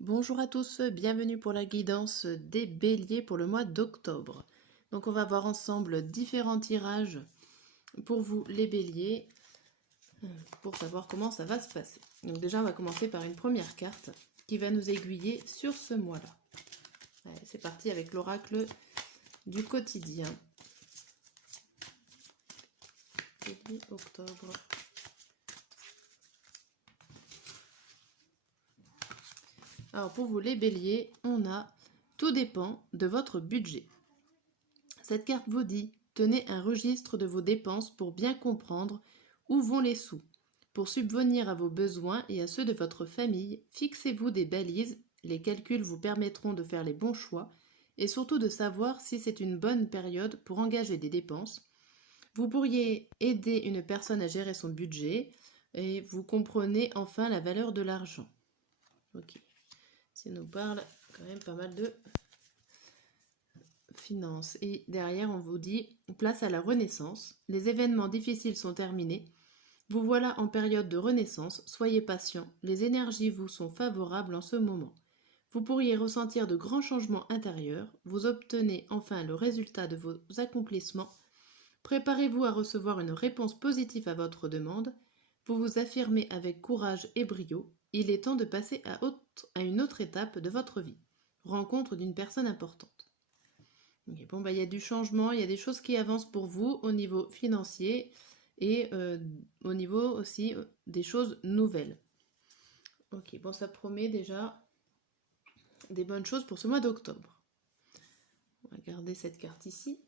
Bonjour à tous, bienvenue pour la guidance des béliers pour le mois d'octobre. Donc on va voir ensemble différents tirages pour vous les béliers, pour savoir comment ça va se passer. Donc déjà on va commencer par une première carte qui va nous aiguiller sur ce mois-là. Allez, c'est parti avec l'oracle du quotidien. Début octobre. Alors pour vous les béliers, on a tout dépend de votre budget. Cette carte vous dit, tenez un registre de vos dépenses pour bien comprendre où vont les sous. Pour subvenir à vos besoins et à ceux de votre famille, fixez-vous des balises, les calculs vous permettront de faire les bons choix et surtout de savoir si c'est une bonne période pour engager des dépenses. Vous pourriez aider une personne à gérer son budget et vous comprenez enfin la valeur de l'argent. Ok, ça nous parle quand même pas mal de finances. Et derrière, on vous dit place à la renaissance. Les événements difficiles sont terminés. Vous voilà en période de renaissance. Soyez patient. Les énergies vous sont favorables en ce moment. Vous pourriez ressentir de grands changements intérieurs. Vous obtenez enfin le résultat de vos accomplissements. Préparez-vous à recevoir une réponse positive à votre demande. Vous vous affirmez avec courage et brio. Il est temps de passer à une autre étape de votre vie. Rencontre d'une personne importante. Okay, bon, bah, y a du changement, il y a des choses qui avancent pour vous au niveau financier et au niveau aussi des choses nouvelles. Ok, bon, ça promet déjà des bonnes choses pour ce mois d'octobre. On va garder cette carte ici.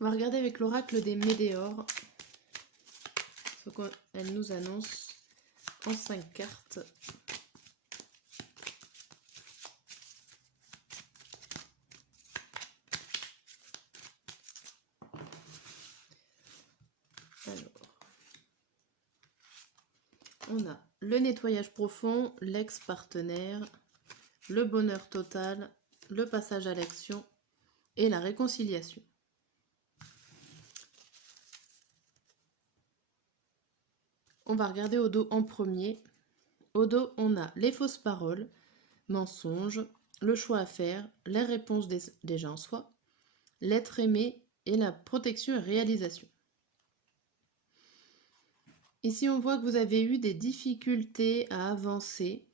On va regarder avec l'oracle des météores ce qu'elle nous annonce en 5 cartes. Alors, on a le nettoyage profond, l'ex-partenaire, le bonheur total, le passage à l'action et la réconciliation. On va regarder au dos en premier. Au dos, on a les fausses paroles, mensonges, le choix à faire, les réponses déjà en soi, l'être aimé et la protection et réalisation. Ici, on voit que vous avez eu des difficultés à avancer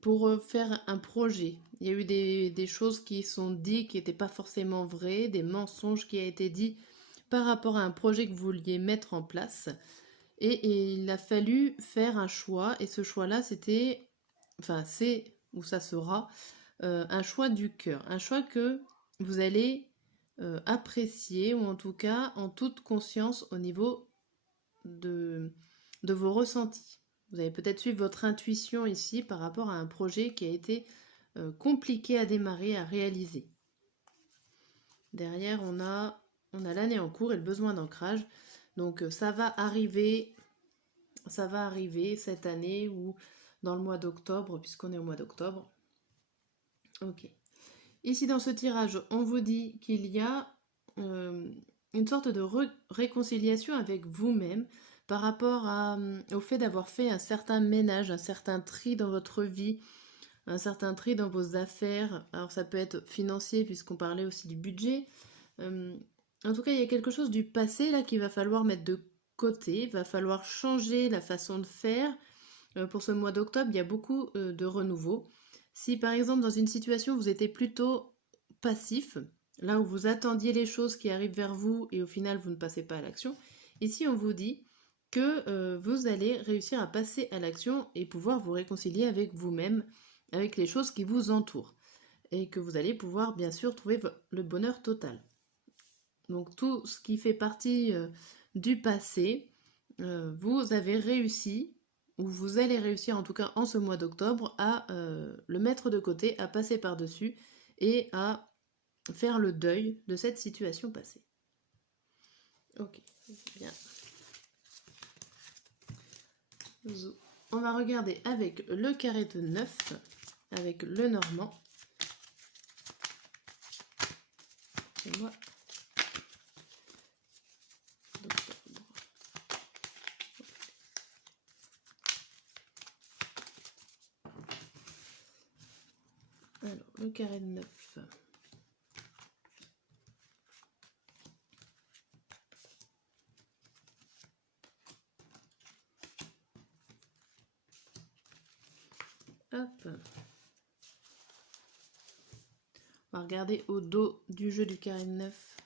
pour faire un projet. Il y a eu des choses qui sont dites qui n'étaient pas forcément vraies, des mensonges qui ont été dits par rapport à un projet que vous vouliez mettre en place. Et il a fallu faire un choix, et ce choix-là, c'était, enfin c'est, ou ça sera, un choix du cœur, un choix que vous allez apprécier, ou en tout cas en toute conscience au niveau de vos ressentis. Vous allez peut-être suivre votre intuition ici par rapport à un projet qui a été compliqué à démarrer, à réaliser. Derrière, on a l'année en cours et le besoin d'ancrage. Donc ça va arriver cette année ou dans le mois d'octobre, puisqu'on est au mois d'octobre. Ok. Ici, dans ce tirage, on vous dit qu'il y a une sorte de réconciliation avec vous-même par rapport au fait d'avoir fait un certain ménage, un certain tri dans votre vie, un certain tri dans vos affaires. Alors ça peut être financier puisqu'on parlait aussi du budget. En tout cas, il y a quelque chose du passé là qu'il va falloir mettre de côté, il va falloir changer la façon de faire. Pour ce mois d'octobre, il y a beaucoup de renouveau. Si par exemple dans une situation vous étiez plutôt passif, là où vous attendiez les choses qui arrivent vers vous et au final vous ne passez pas à l'action, ici on vous dit que vous allez réussir à passer à l'action et pouvoir vous réconcilier avec vous-même, avec les choses qui vous entourent. Et que vous allez pouvoir bien sûr trouver le bonheur total. Donc tout ce qui fait partie du passé, vous avez réussi, ou vous allez réussir en tout cas en ce mois d'octobre, à le mettre de côté, à passer par-dessus et à faire le deuil de cette situation passée. Ok, bien. On va regarder avec le carré de 9, avec le normand. Et moi. Alors, le carré de 9. Hop. On va regarder au dos du jeu du carré de 9.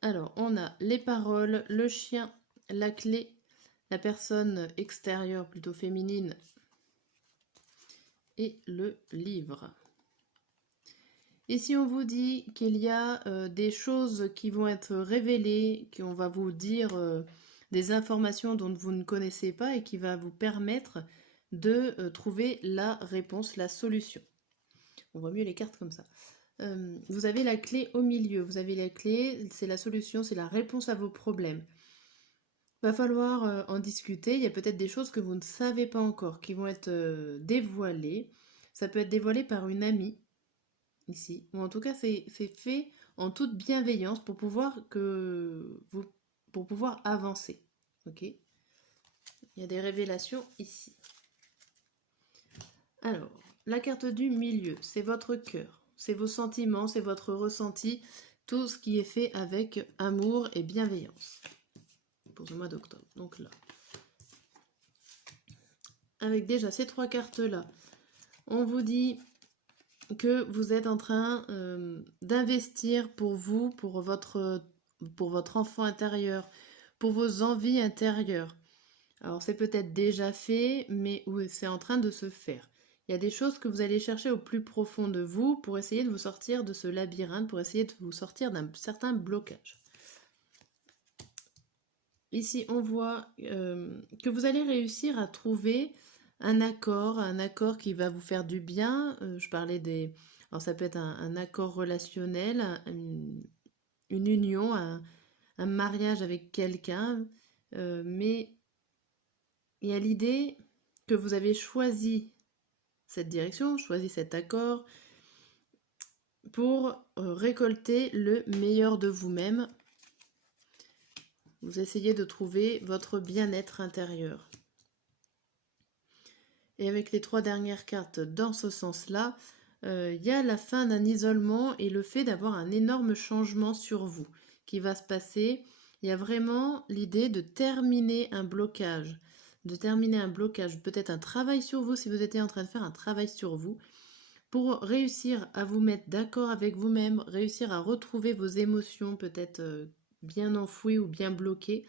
Alors, on a les paroles, le chien, la clé, la personne extérieure plutôt féminine et le livre. Et si on vous dit qu'il y a des choses qui vont être révélées, qu'on va vous dire des informations dont vous ne connaissez pas et qui va vous permettre de trouver la réponse, la solution. On voit mieux les cartes comme ça. Vous avez la clé au milieu. Vous avez la clé, c'est la solution, c'est la réponse à vos problèmes. Va falloir en discuter. Il y a peut-être des choses que vous ne savez pas encore qui vont être dévoilées. Ça peut être dévoilé par une amie, ici. Ou en tout cas, c'est fait en toute bienveillance pour pouvoir avancer. Ok ? Il y a des révélations ici. Alors, la carte du milieu, c'est votre cœur, c'est vos sentiments, c'est votre ressenti, tout ce qui est fait avec amour et bienveillance pour ce mois d'octobre. Donc là, avec déjà ces 3 cartes-là, on vous dit que vous êtes en train d'investir pour vous, pour votre enfant intérieur, pour vos envies intérieures. Alors c'est peut-être déjà fait, mais c'est en train de se faire. Il y a des choses que vous allez chercher au plus profond de vous pour essayer de vous sortir de ce labyrinthe, pour essayer de vous sortir d'un certain blocage. Ici, on voit que vous allez réussir à trouver un accord qui va vous faire du bien. Je parlais des... Alors ça peut être un accord relationnel, une union, un mariage avec quelqu'un, mais il y a l'idée que vous avez choisi cette direction, choisi cet accord pour récolter le meilleur de vous-même. Vous essayez de trouver votre bien-être intérieur. Et avec les 3 dernières cartes dans ce sens-là, il y a la fin d'un isolement et le fait d'avoir un énorme changement sur vous qui va se passer. Il y a vraiment l'idée de terminer un blocage. Peut-être un travail sur vous si vous étiez en train de faire un travail sur vous, pour réussir à vous mettre d'accord avec vous-même, réussir à retrouver vos émotions peut-être bien enfouies ou bien bloquées.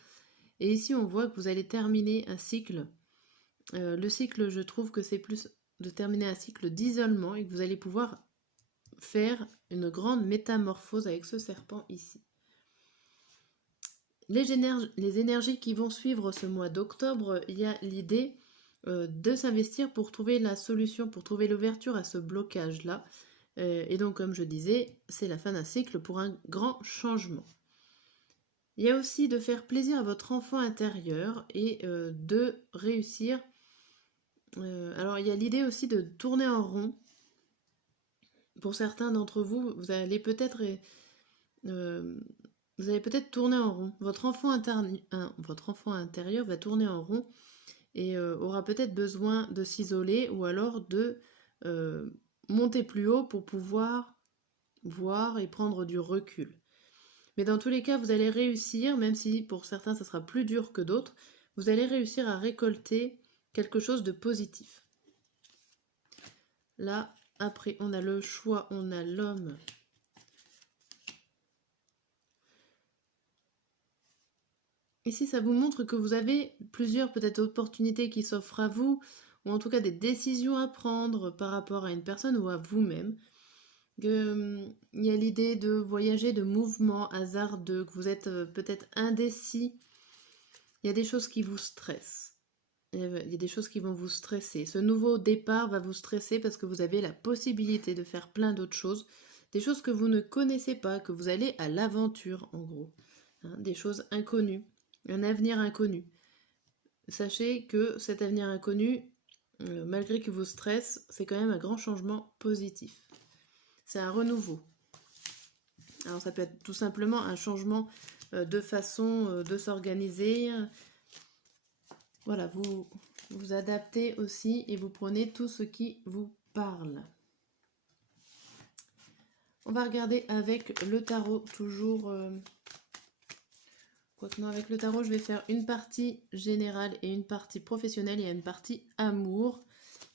Et ici, on voit que vous allez terminer un cycle. Le cycle, je trouve que c'est plus de terminer un cycle d'isolement et que vous allez pouvoir faire une grande métamorphose avec ce serpent ici. Les énergies qui vont suivre ce mois d'octobre, il y a l'idée de s'investir pour trouver la solution, pour trouver l'ouverture à ce blocage-là. Et donc, comme je disais, c'est la fin d'un cycle pour un grand changement. Il y a aussi de faire plaisir à votre enfant intérieur et de réussir. Alors, il y a l'idée aussi de tourner en rond. Pour certains d'entre vous, vous allez peut-être tourner en rond. Votre enfant intérieur va tourner en rond et aura peut-être besoin de s'isoler ou alors de monter plus haut pour pouvoir voir et prendre du recul. Mais dans tous les cas, vous allez réussir, même si pour certains ça sera plus dur que d'autres, vous allez réussir à récolter quelque chose de positif. Là, après, on a le choix, on a l'homme. Ici, ça vous montre que vous avez plusieurs peut-être opportunités qui s'offrent à vous, ou en tout cas des décisions à prendre par rapport à une personne ou à vous-même. Il y a l'idée de voyager, de mouvements hasardeux, que vous êtes peut-être indécis. Il y a des choses qui vous stressent. Il y a des choses qui vont vous stresser. Ce nouveau départ va vous stresser parce que vous avez la possibilité de faire plein d'autres choses. Des choses que vous ne connaissez pas, que vous allez à l'aventure en gros. Des choses inconnues. Un avenir inconnu. Sachez que cet avenir inconnu, malgré qu'il vous stresse, c'est quand même un grand changement positif. C'est un renouveau. Alors ça peut être tout simplement un changement de façon de s'organiser. Voilà, vous adaptez aussi et vous prenez tout ce qui vous parle. On va regarder avec le tarot, toujours... Quoique non, avec le tarot, je vais faire une partie générale et une partie professionnelle et une partie amour.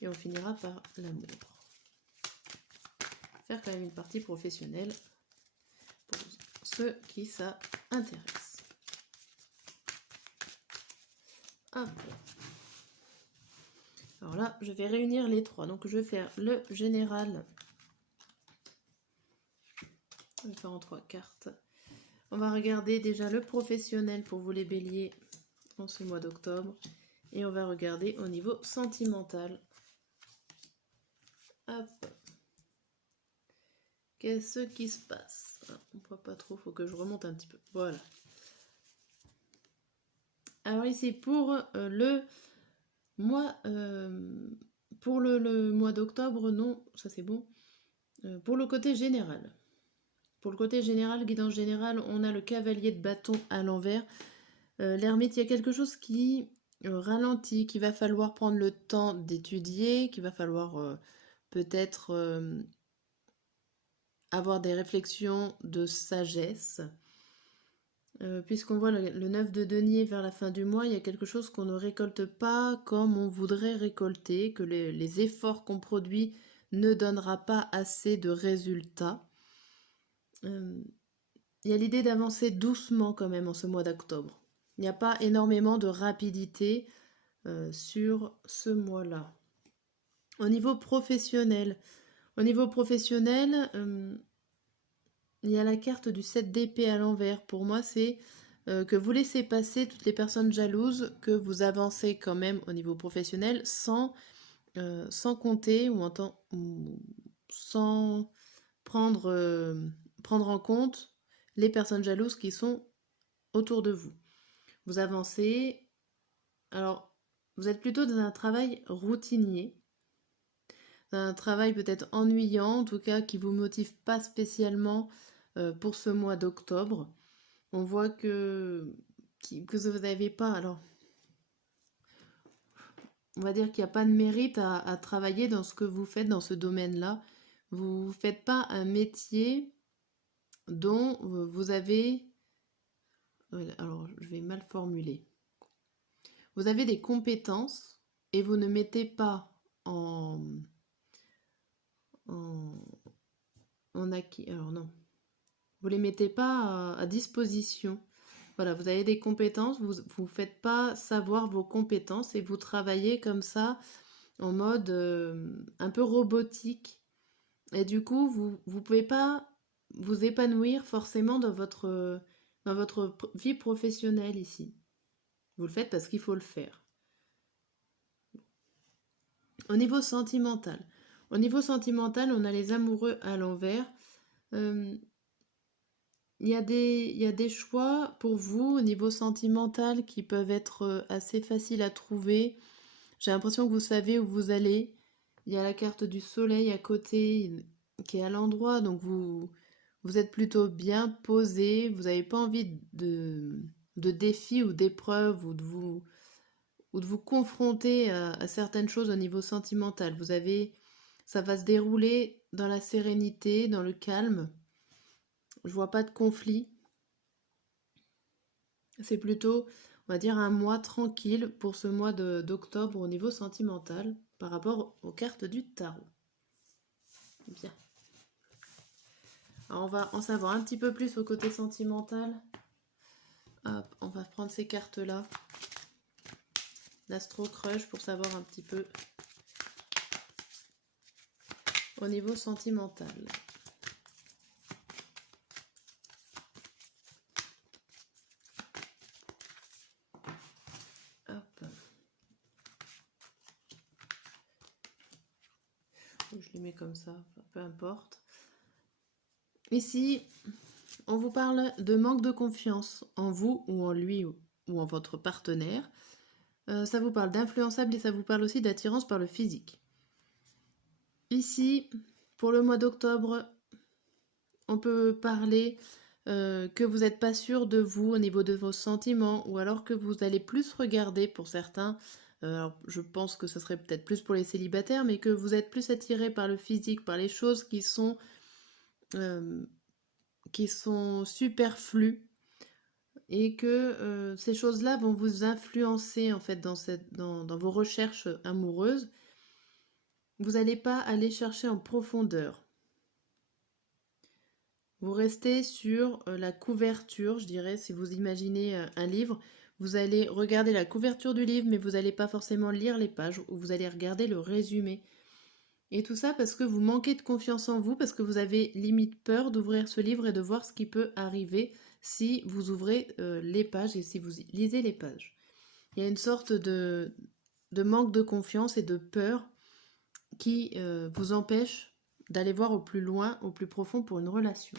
Et on finira par l'amour. Faire quand même une partie professionnelle pour ceux qui ça intéresse. Hop. Alors là, je vais réunir les trois. Donc je vais faire le général. Je vais faire en 3 cartes. On va regarder déjà le professionnel pour vous les béliers en ce mois d'octobre. Et on va regarder au niveau sentimental. Hop. Qu'est-ce qui se passe? On ne voit pas trop, il faut que je remonte un petit peu. Voilà. Alors ici, pour le mois, le mois d'octobre, non, ça c'est bon. Pour le côté général. Pour le côté général, guidance générale, on a le cavalier de bâton à l'envers. L'ermite, il y a quelque chose qui ralentit, qu'il va falloir prendre le temps d'étudier, qu'il va falloir peut-être avoir des réflexions de sagesse. Puisqu'on voit le 9 de denier vers la fin du mois, il y a quelque chose qu'on ne récolte pas comme on voudrait récolter, que les efforts qu'on produit ne donnera pas assez de résultats. Il y a l'idée d'avancer doucement quand même en ce mois d'octobre. Il n'y a pas énormément de rapidité sur ce mois-là. Au niveau professionnel, il y a la carte du 7 d'épée à l'envers. Pour moi, c'est que vous laissez passer toutes les personnes jalouses, que vous avancez quand même au niveau professionnel sans compter ou sans prendre en compte les personnes jalouses qui sont autour de vous. Vous avancez. Alors, vous êtes plutôt dans un travail routinier, un travail peut-être ennuyant, en tout cas qui ne vous motive pas spécialement pour ce mois d'octobre. On voit que vous n'avez pas, alors on va dire qu'il n'y a pas de mérite à travailler dans ce que vous faites dans ce domaine-là. Vous ne faites pas un métier dont vous avez, alors je vais mal formuler, vous avez des compétences et vous ne mettez pas en acquis, alors non, vous les mettez pas à disposition. Voilà, vous avez des compétences, vous ne faites pas savoir vos compétences et vous travaillez comme ça en mode un peu robotique. Et du coup, vous ne pouvez pas vous épanouir forcément dans votre vie professionnelle ici. Vous le faites parce qu'il faut le faire. Au niveau sentimental, on a les amoureux à l'envers. Il y a des choix pour vous au niveau sentimental qui peuvent être assez faciles à trouver. J'ai l'impression que vous savez où vous allez. Il y a la carte du soleil à côté qui est à l'endroit, donc vous êtes plutôt bien posé. Vous n'avez pas envie de défis ou d'épreuves ou de vous confronter à certaines choses au niveau sentimental. Ça va se dérouler dans la sérénité, dans le calme. Je vois pas de conflit. C'est plutôt, on va dire, un mois tranquille pour ce mois d'octobre au niveau sentimental par rapport aux cartes du tarot. Bien. Alors on va en savoir un petit peu plus au côté sentimental. Hop, on va prendre ces cartes-là. L'Astro Crush pour savoir un petit peu au niveau sentimental. Hop. Je les mets comme ça, peu importe. Ici, on vous parle de manque de confiance en vous ou en lui ou en votre partenaire. Ça vous parle d'influençable et ça vous parle aussi d'attirance par le physique. Ici, pour le mois d'octobre, on peut parler que vous n'êtes pas sûr de vous au niveau de vos sentiments ou alors que vous allez plus regarder pour certains Alors, je pense que ça serait peut-être plus pour les célibataires, mais que vous êtes plus attiré par le physique, par les choses euh, qui sont superflues, et que ces choses-là vont vous influencer en fait dans vos recherches amoureuses. Vous n'allez pas aller chercher en profondeur. Vous restez sur la couverture, je dirais, si vous imaginez un livre, vous allez regarder la couverture du livre, mais vous n'allez pas forcément lire les pages, ou vous allez regarder le résumé. Et tout ça parce que vous manquez de confiance en vous, parce que vous avez limite peur d'ouvrir ce livre et de voir ce qui peut arriver si vous ouvrez les pages et si vous lisez les pages. Il y a une sorte de manque de confiance et de peur qui vous empêche d'aller voir au plus loin, au plus profond pour une relation.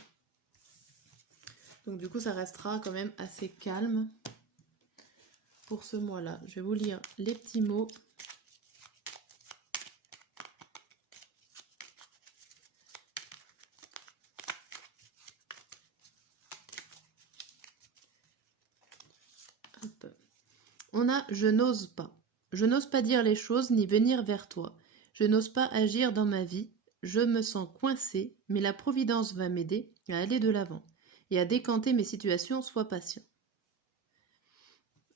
Donc du coup, ça restera quand même assez calme pour ce mois-là. Je vais vous lire les petits mots. Hop. On a « je n'ose pas ». Je n'ose pas dire les choses ni venir vers toi. Je n'ose pas agir dans ma vie. Je me sens coincée, mais la Providence va m'aider à aller de l'avant et à décanter mes situations. Sois patient.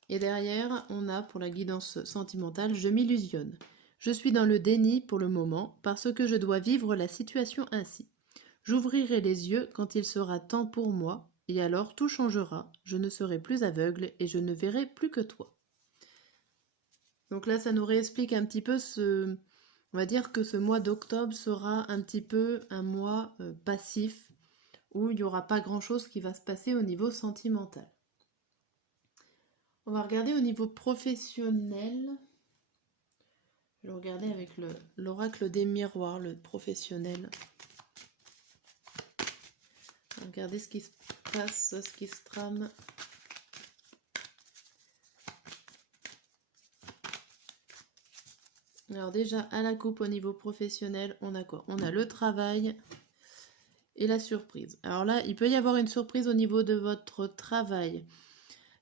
Et derrière, on a pour la guidance sentimentale « je m'illusionne ». Je suis dans le déni pour le moment parce que je dois vivre la situation ainsi. J'ouvrirai les yeux quand il sera temps pour moi, et alors tout changera, je ne serai plus aveugle et je ne verrai plus que toi. Donc là, ça nous réexplique un petit peu on va dire que ce mois d'octobre sera un petit peu un mois passif, où il n'y aura pas grand-chose qui va se passer au niveau sentimental. On va regarder au niveau professionnel. Je vais regarder avec l'oracle des miroirs, le professionnel. Regardez ce qui se passe, ce qui se trame. Alors déjà, à la coupe au niveau professionnel, on a quoi? On a le travail et la surprise. Alors là, il peut y avoir une surprise au niveau de votre travail.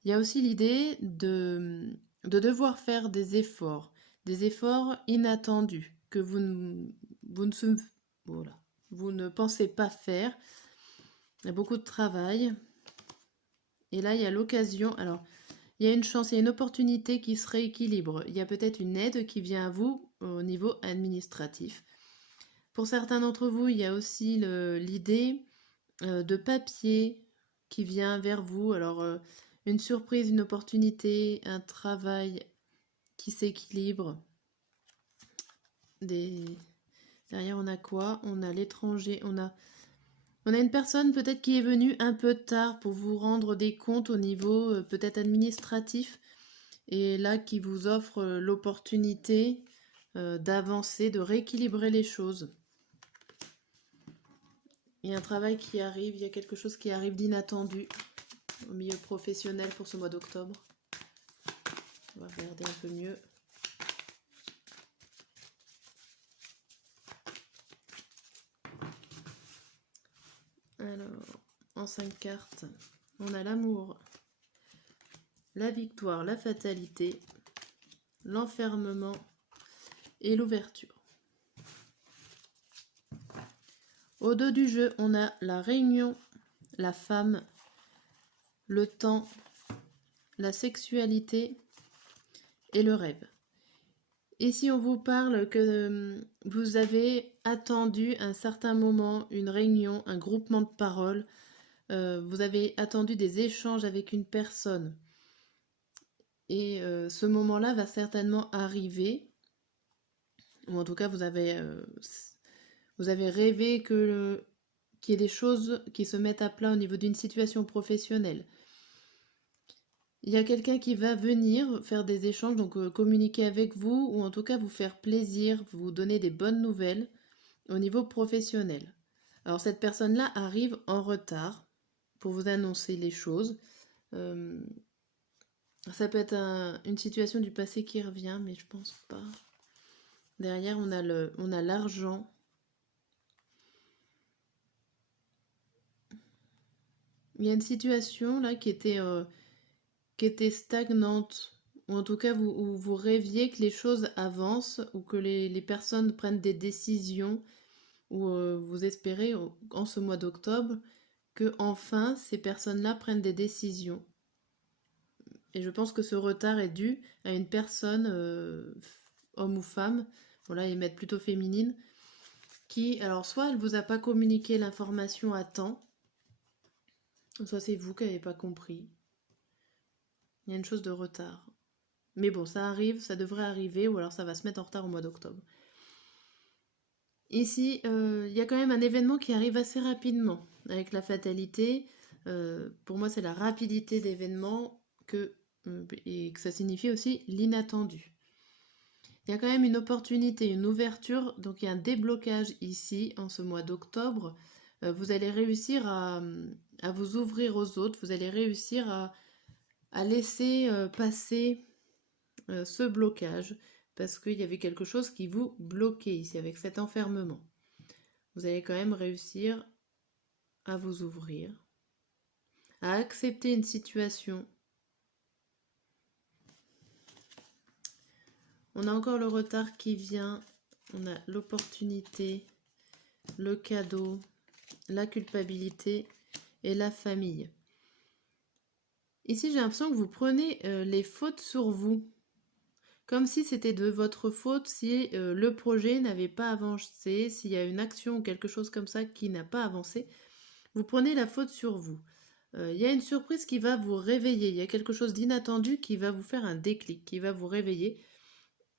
Il y a aussi l'idée de devoir faire des efforts inattendus que vous ne pensez pas faire. Il y a beaucoup de travail. Et là, il y a l'occasion. Alors, il y a une chance, il y a une opportunité qui se rééquilibre. Il y a peut-être une aide qui vient à vous au niveau administratif. Pour certains d'entre vous, il y a aussi l'idée de papier qui vient vers vous. Alors, une surprise, une opportunité, un travail qui s'équilibre. Derrière, on a quoi? On a l'étranger, on a une personne peut-être qui est venue un peu tard pour vous rendre des comptes au niveau peut-être administratif, et là qui vous offre l'opportunité d'avancer, de rééquilibrer les choses. Il y a un travail qui arrive, il y a quelque chose qui arrive d'inattendu au milieu professionnel pour ce mois d'octobre. On va regarder un peu mieux. Alors, en 5 cartes, on a l'amour, la victoire, la fatalité, l'enfermement et l'ouverture. Au dos du jeu, on a la réunion, la femme, le temps, la sexualité et le rêve. Et si on vous parle que vous avez attendu un certain moment, une réunion, un groupement de paroles, vous avez attendu des échanges avec une personne, et ce moment-là va certainement arriver, ou en tout cas vous avez rêvé qu'il y ait des choses qui se mettent à plat au niveau d'une situation professionnelle. Il y a quelqu'un qui va venir faire des échanges, donc communiquer avec vous, ou en tout cas vous faire plaisir, vous donner des bonnes nouvelles au niveau professionnel. Alors cette personne-là arrive en retard pour vous annoncer les choses. Ça peut être une situation du passé qui revient, mais je pense pas. Derrière, on a l'argent. Il y a une situation là qui était stagnante, ou en tout cas vous rêviez que les choses avancent ou que les personnes prennent des décisions ou vous espérez en ce mois d'octobre que enfin ces personnes-là prennent des décisions. Et je pense que ce retard est dû à une personne, homme ou femme, voilà, ils mettent plutôt féminine, qui, alors soit elle vous a pas communiqué l'information à temps, soit c'est vous qui n'avez pas compris. Il y a une chose de retard. Mais bon, ça arrive, ça devrait arriver, ou alors ça va se mettre en retard au mois d'octobre. Ici, il y a quand même un événement qui arrive assez rapidement, avec la fatalité. Pour moi, c'est la rapidité d'événements et que ça signifie aussi l'inattendu. Il y a quand même une opportunité, une ouverture, donc il y a un déblocage ici, en ce mois d'octobre. Vous allez réussir à vous ouvrir aux autres, vous allez réussir à laisser passer ce blocage, parce qu'il y avait quelque chose qui vous bloquait ici, avec cet enfermement. Vous allez quand même réussir à vous ouvrir, à accepter une situation. On a encore le retard qui vient, on a l'opportunité, le cadeau, la culpabilité et la famille. Ici, j'ai l'impression que vous prenez les fautes sur vous, comme si c'était de votre faute si le projet n'avait pas avancé, s'il y a une action ou quelque chose comme ça qui n'a pas avancé. Vous prenez la faute sur vous. Il y a une surprise qui va vous réveiller, il y a quelque chose d'inattendu qui va vous faire un déclic, qui va vous réveiller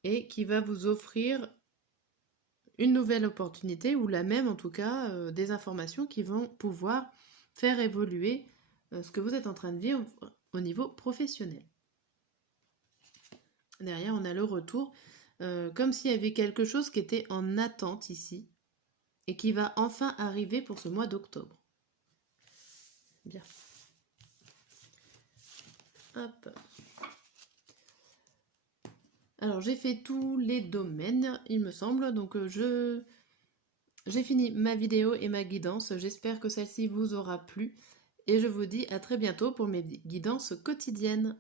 et qui va vous offrir une nouvelle opportunité, ou la même en tout cas, des informations qui vont pouvoir faire évoluer ce que vous êtes en train de vivre au niveau professionnel. Derrière, on a le retour, comme s'il y avait quelque chose qui était en attente ici, et qui va enfin arriver pour ce mois d'octobre. Bien. Hop. Alors, j'ai fait tous les domaines, il me semble, donc j'ai fini ma vidéo et ma guidance. J'espère que celle-ci vous aura plu, et je vous dis à très bientôt pour mes guidances quotidiennes.